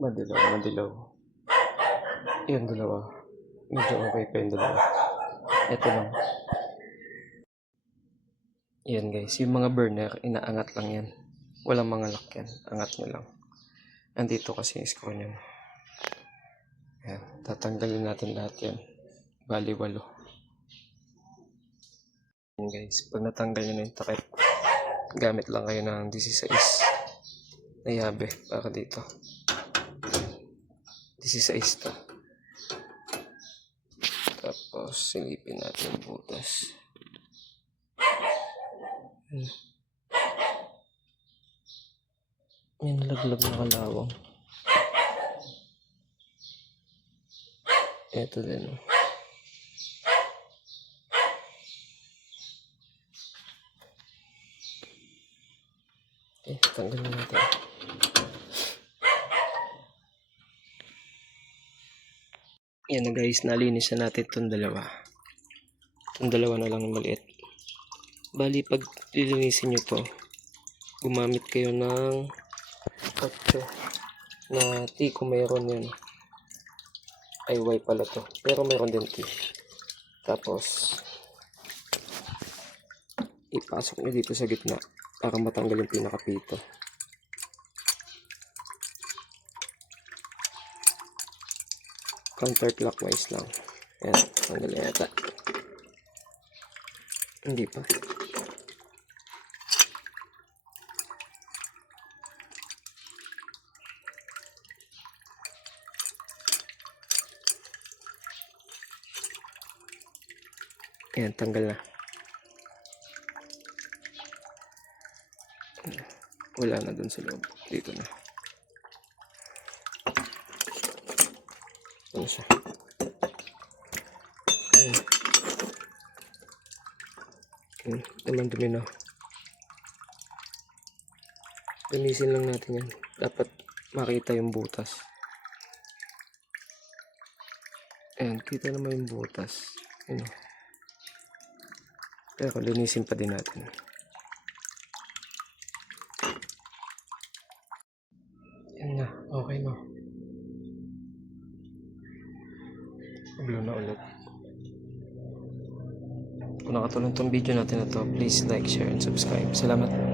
Madilaw, madilaw. Yung dalawa. Medyo okay pa yung dalawa. Ito lang. Yan guys, yung mga burner, inaangat lang yan. Walang mga lock yan. Angat nyo lang. Andito kasi yung screw nyo. Yan. Tatanggalin natin lahat yan. Bali 8. Yan guys, pag natanggal nyo na yung takip, gamit lang kayo ng 16 na yabe para dito. 16 to. Tapos silipin natin yung butas. May nalaglag na kalawang. Ito din. Tanggalin natin. Yan na guys, nalinis na natin itong dalawa. Itong dalawa na lang maliit. Bali, pag lilinisin nyo to, gumamit kayo ng kotse na T kung mayroon yan. Ay, Y pala to. Pero mayroon din T. Tapos, ipasok nyo dito sa gitna para matanggal yung pinakapito. Counterclockwise lang. Ayan, tanggal yata. Hindi pa. Ayan, tanggal na. Wala na dun sa loob. Dito na. Ano siya? Ayan. Dumi na. Linisin lang natin yan. Dapat makita yung butas. Ayan, kita naman yung butas. Ayan. Pero linisin pa din natin. Yan na, okay na. Blue na ulit. Kung nakatulong tong video natin na to, please like, share, and subscribe. Salamat.